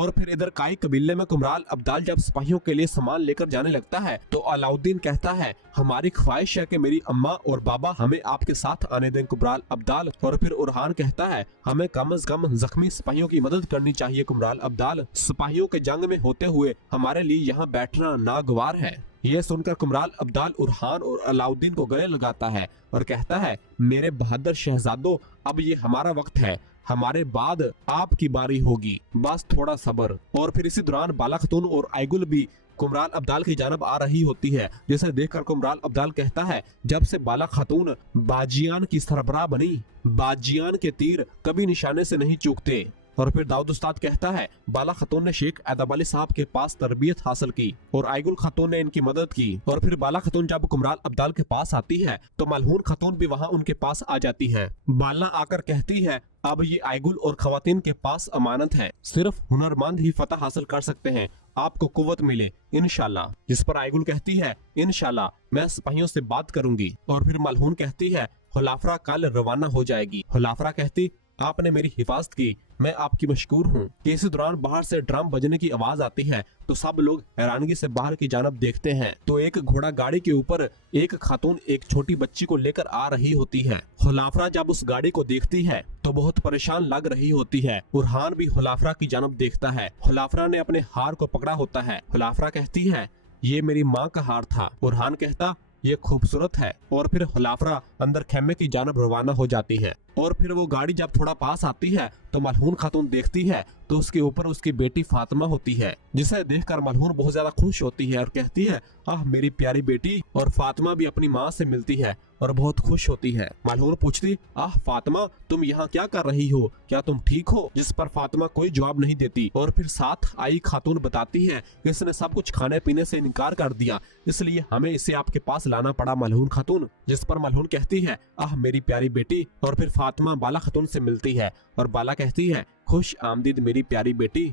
और फिर इधर काई कबीले में कुमराल अब्दाल जब सिपाहियों के लिए सामान लेकर जाने लगता है तो अलाउद्दीन कहता है, हमारी ख्वाहिश है कि मेरी अम्मा और बाबा हमें आपके साथ आने दें कुमराल अब्दाल। और फिर उरहान कहता है, हमें कम से कम जख्मी सिपाहियों की मदद करनी चाहिए कुमराल अब्दाल, सिपाहियों के जंग में होते हुए हमारे लिए यहाँ बैठना नागवार है। यह सुनकर कुमराल अब्दाल उरहान और अलाउद्दीन को गले लगाता है और कहता है, मेरे बहादुर शहजादों, अब ये हमारा वक्त है, हमारे बाद आपकी बारी होगी, बस थोड़ा सब्र। और फिर इसी दौरान बाला खातून और आइगुल भी कुमराल अब्दाल की जानब आ रही होती है, जिसे देखकर कुमराल अब्दाल कहता है, जब से बाला खातून बाजियान की सरबराह बनी, बाजियान के तीर कभी निशाने से नहीं चूकते। और फिर दाऊद उस्ताद कहता है, बाला खातून ने शेख एदब अली साहब के पास तरबियत हासिल की और आइगुल खातून ने इनकी मदद की। और फिर बाला खातून जब कुमराल अब्दाल के पास आती है तो मलहून खातून भी वहाँ उनके पास आ जाती है। बाला आकर कहती है, अब ये आइगुल और खवातीन के पास अमानत है, सिर्फ हुनरमंद ही फतह हासिल कर सकते हैं, आपको कुव्वत मिले इंशाल्लाह। जिस पर आइगुल कहती है, इंशाल्लाह मैं सिपाहियों से बात करूंगी। और फिर मलहून कहती है, हुलाफरा कल रवाना हो जाएगी। हुलाफरा कहती, आपने मेरी हिफाजत की, मैं आपकी मशकूर हूँ। इसी दौरान बाहर से ड्रम बजने की आवाज आती है तो सब लोग हैरानगी से बाहर की जानब देखते हैं तो एक घोड़ा गाड़ी के ऊपर एक खातून एक छोटी बच्ची को लेकर आ रही होती है। हुलाफरा जब उस गाड़ी को देखती है तो बहुत परेशान लग रही होती है। उरहान भी हुलाफरा की जानब देखता है। हुलाफरा ने अपने हार को पकड़ा होता है। हुलाफरा कहती है, ये मेरी माँ का हार था। उरहान कहता, ये खूबसूरत है। और फिर हुलाफरा अंदर खेमे की जानब रवाना हो जाती है। और फिर वो गाड़ी जब थोड़ा पास आती है तो मलहून खातून देखती है तो उसके ऊपर उसकी बेटी फातिमा होती है, जिसे देखकर मलहून बहुत ज्यादा खुश होती है और कहती है, आह मेरी प्यारी बेटी। और फातिमा भी अपनी माँ से मिलती है और बहुत खुश होती है। मलहून पूछती, आह फातिमा, तुम यहाँ क्या कर रही हो, क्या तुम ठीक हो? जिस पर फातिमा कोई जवाब नहीं देती। और फिर साथ आई खातून बताती है, इसने सब कुछ खाने पीने से इनकार कर दिया, इसलिए हमें इसे आपके पास लाना पड़ा मलहून खातून। जिस पर मलहून कहती है, आह मेरी प्यारी बेटी। और फिर फातिमा बाला खातून से मिलती है और बाला कहती है, खुश आमदीद मेरी प्यारी बेटी।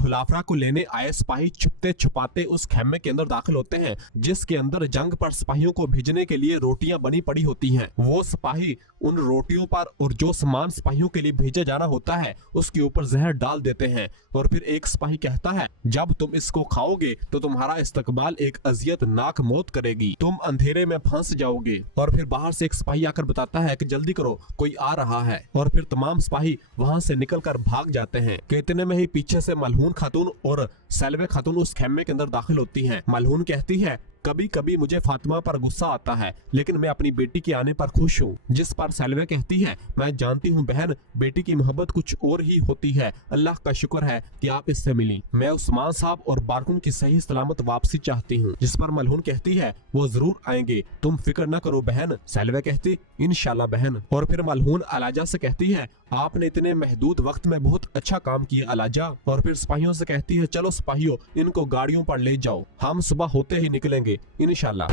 हुलाफरा को लेने आए सिपाही छुपते छुपाते उस खेमे के अंदर दाखिल होते हैं, जिसके अंदर जंग पर सिपाहियों को भेजने के लिए रोटियां बनी पड़ी होती हैं। वो सिपाही उन रोटियों पर और जो सामान सिपाहियों के लिए भेजा जाना होता है उसके ऊपर जहर डाल देते हैं। और फिर एक सिपाही कहता है, जब तुम इसको खाओगे तो तुम्हारा इस्तकबाल एक अजियतनाक मौत करेगी, तुम अंधेरे में फंस जाओगे। और फिर बाहर से एक सिपाही आकर बताता है कि जल्दी करो, कोई आ रहा है। और फिर तमाम सिपाही वहाँ से निकलकर भाग जाते हैं। इतने में ही पीछे से मलहून खातून और सैलवे खातून उस खेमे के अंदर दाखिल होती हैं। मलहून कहती है, कभी कभी मुझे फातिमा पर गुस्सा आता है, लेकिन मैं अपनी बेटी के आने पर खुश हूँ। जिस पर सैलवे कहती है, मैं जानती हूँ बहन, बेटी की मोहब्बत कुछ और ही होती है, अल्लाह का शुक्र है कि आप इससे मिली। मैं उस्मान साहब और बारकुन की सही सलामत वापसी चाहती हूँ। जिस पर मलहून कहती है, वो जरूर आएंगे, तुम फिक्र न करो बहन। सैलवे कहती, इंशाल्लाह बहन। और फिर मलहून अलाजा से कहती है, आपने इतने महदूद वक्त में बहुत अच्छा काम किया अलाजा। और फिर सिपाहियों से कहती है, चलो सिपाहियों, इनको गाड़ियों पर ले जाओ, हम सुबह होते ही निकलेंगे इंशाल्लाह।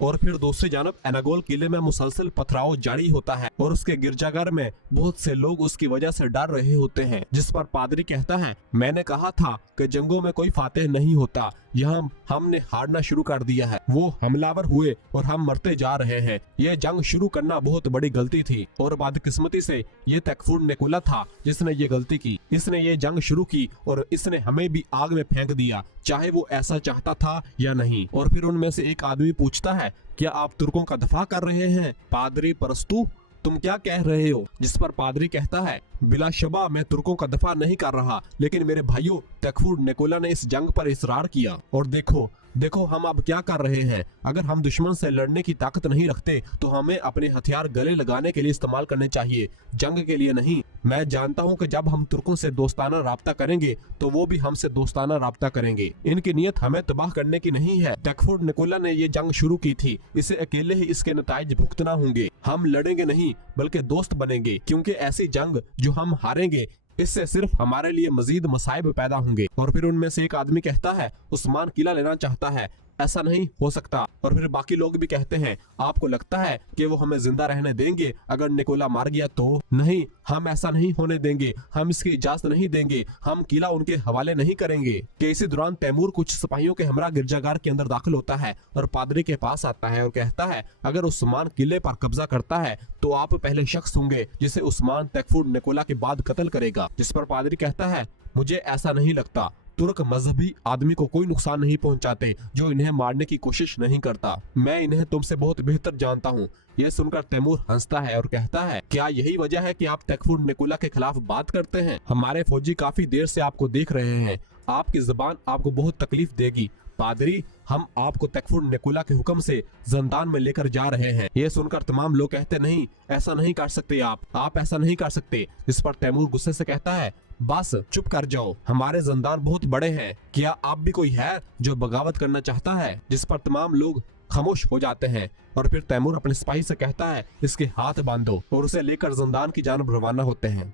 और फिर दूसरी जानब एनागोल किले में मुसलसल पथराव जारी होता है और उसके गिरजाघर में बहुत से लोग उसकी वजह से डर रहे होते हैं। जिस पर पादरी कहता है, मैंने कहा था कि जंगों में कोई फातेह नहीं होता, यहाँ हमने हारना शुरू कर दिया है, वो हमलावर हुए और हम मरते जा रहे हैं। ये जंग शुरू करना बहुत बड़ी गलती थी और बदकिस्मती से ये तकफुर निकोला था जिसने ये गलती की। इसने ये जंग शुरू की और इसने हमें भी आग में फेंक दिया, चाहे वो ऐसा चाहता था या नहीं। और फिर उनमें से एक आदमी पूछता है, क्या आप तुर्कों का दफा कर रहे हैं? पादरी परस्तु, तुम क्या कह रहे हो? जिस पर पादरी कहता है, बिलाशबा मैं तुर्कों का दफा नहीं कर रहा, लेकिन मेरे भाइयों तकफुर निकोला ने इस जंग पर इसरार किया और देखो हम अब क्या कर रहे हैं। अगर हम दुश्मन से लड़ने की ताकत नहीं रखते तो हमें अपने हथियार गले लगाने के लिए इस्तेमाल करने चाहिए, जंग के लिए नहीं। मैं जानता हूं कि जब हम तुर्कों से दोस्ताना राब्ता करेंगे तो वो भी हमसे दोस्ताना राब्ता करेंगे। इनकी नीयत हमें तबाह करने की नहीं है। तकफुर निकोला ने ये जंग शुरू की थी, इसे अकेले ही इसके नताइज भुगतना होंगे। हम लड़ेंगे नहीं बल्कि दोस्त बनेंगे, क्योंकि ऐसी जंग जो हम हारेंगे इससे सिर्फ हमारे लिए मजीद मसाइब पैदा होंगे। और फिर उनमें से एक आदमी कहता है, उस्मान किला लेना चाहता है, ऐसा नहीं हो सकता। और फिर बाकी लोग भी कहते हैं आपको लगता है कि वो हमें जिंदा रहने देंगे अगर निकोला मार गया तो? नहीं, हम ऐसा नहीं होने देंगे, हम इसकी इजाजत नहीं देंगे, हम किला उनके हवाले नहीं करेंगे। कि इसी दौरान तैमूर कुछ सिपाहियों के हमरा गिरजाघर के अंदर दाखिल होता है और पादरी के पास आता है और कहता है अगर उस्मान किले पर कब्जा करता है तो आप पहले शख्स होंगे जिसे उस्मान तैफूर निकोला के बाद कत्ल करेगा। जिस पर पादरी कहता है मुझे ऐसा नहीं लगता, तुर्क मजहबी आदमी को कोई नुकसान नहीं पहुंचाते जो इन्हें मारने की कोशिश नहीं करता, मैं इन्हें तुमसे बहुत बेहतर जानता हूँ। यह सुनकर तैमूर हंसता है और कहता है क्या यही वजह है कि आप तैफूर निकोला के खिलाफ बात करते हैं? हमारे फौजी काफी देर से आपको देख रहे हैं, आपकी जुबान आपको बहुत तकलीफ देगी। पादरी, हम आपको तैफूर निकोला के हुक्म से जंदान में लेकर जा रहे हैं। ये सुनकर तमाम लोग कहते नहीं, ऐसा नहीं कर सकते आप ऐसा नहीं कर सकते। इस पर तैमूर गुस्से से कहता है बस चुप कर जाओ, हमारे जंदान बहुत बड़े हैं, क्या आप भी कोई है जो बगावत करना चाहता है? जिस पर तमाम लोग खामोश हो जाते हैं और फिर तैमूर अपने सिपाही से कहता है इसके हाथ बांधो और उसे लेकर जंदान की जानब रवाना होते हैं।